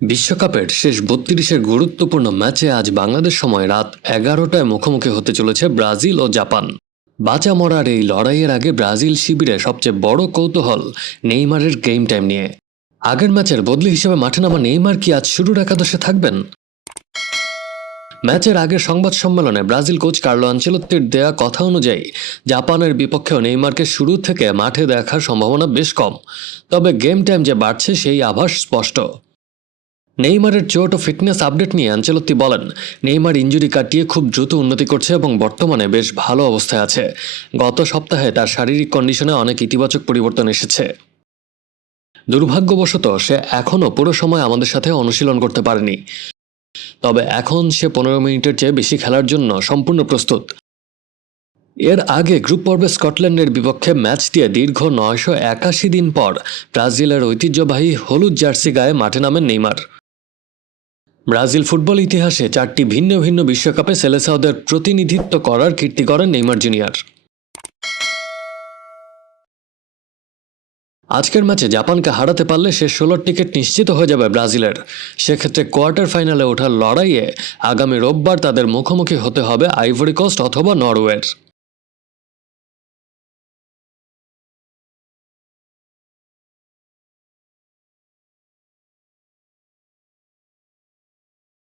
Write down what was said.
বিশ্বকাপের শেষ ৩২-এর গুরুত্বপূর্ণ ম্যাচে আজ বাংলাদেশ সময় রাত ১১টায় মুখোমুখি হতে চলেছে ব্রাজিল ও জাপান। বাঁচা মরার এই লড়াইয়ের আগে ব্রাজিল শিবিরে সবচেয়ে বড় কৌতূহল নেইমারের গেম টাইম নিয়ে। আগের ম্যাচের বদলি হিসেবে মাঠে নামা নেইমার কি আজ শুরুর একাদশে থাকবেন? ম্যাচের আগের সংবাদ সম্মেলনে ব্রাজিল কোচ কার্লো আনচেলত্তির দেয়া কথা অনুযায়ী জাপানের বিপক্ষেও নেইমারকে শুরু থেকে মাঠে দেখার সম্ভাবনা বেশ কম, তবে গেম টাইম যে বাড়ছে সেই আভাস স্পষ্ট। নেইমারের চোট ও ফিটনেস আপডেট নিয়ে আনচেলত্তি বলেন, নেইমার ইনজুরি কাটিয়ে খুব দ্রুত উন্নতি করছে এবং বর্তমানে বেশ ভালো অবস্থায় আছে। গত সপ্তাহে তার শারীরিক কন্ডিশনে অনেক ইতিবাচক পরিবর্তন এসেছে। দুর্ভাগ্যবশত সে এখনও পুরো সময় আমাদের সাথে অনুশীলন করতে পারেনি, তবে এখন সে ১৫ মিনিটের চেয়ে বেশি খেলার জন্য সম্পূর্ণ প্রস্তুত। এর আগে গ্রুপ পর্বে স্কটল্যান্ডের বিপক্ষে ম্যাচ দিয়ে দীর্ঘ ৯৮১ দিন পর ব্রাজিলের ঐতিহ্যবাহী হলুদ জার্সি গায়ে মাঠে নামেন নেইমার। ব্রাজিল ফুটবল ইতিহাসে ৪টি ভিন্ন ভিন্ন বিশ্বকাপে সেলেসাওদের প্রতিনিধিত্ব করার কীর্তি করেন নেইমার জুনিয়র। আজকের ম্যাচে জাপানকে হারাতে পারলে শেষ ১৬ টিকিট নিশ্চিত হয়ে যাবে ব্রাজিলের। সেক্ষেত্রে কোয়ার্টার ফাইনালে ওঠার লড়াইয়ে আগামী রোববার তাদের মুখোমুখি হতে হবে আইভরি কোস্ট অথবা নরওয়ের।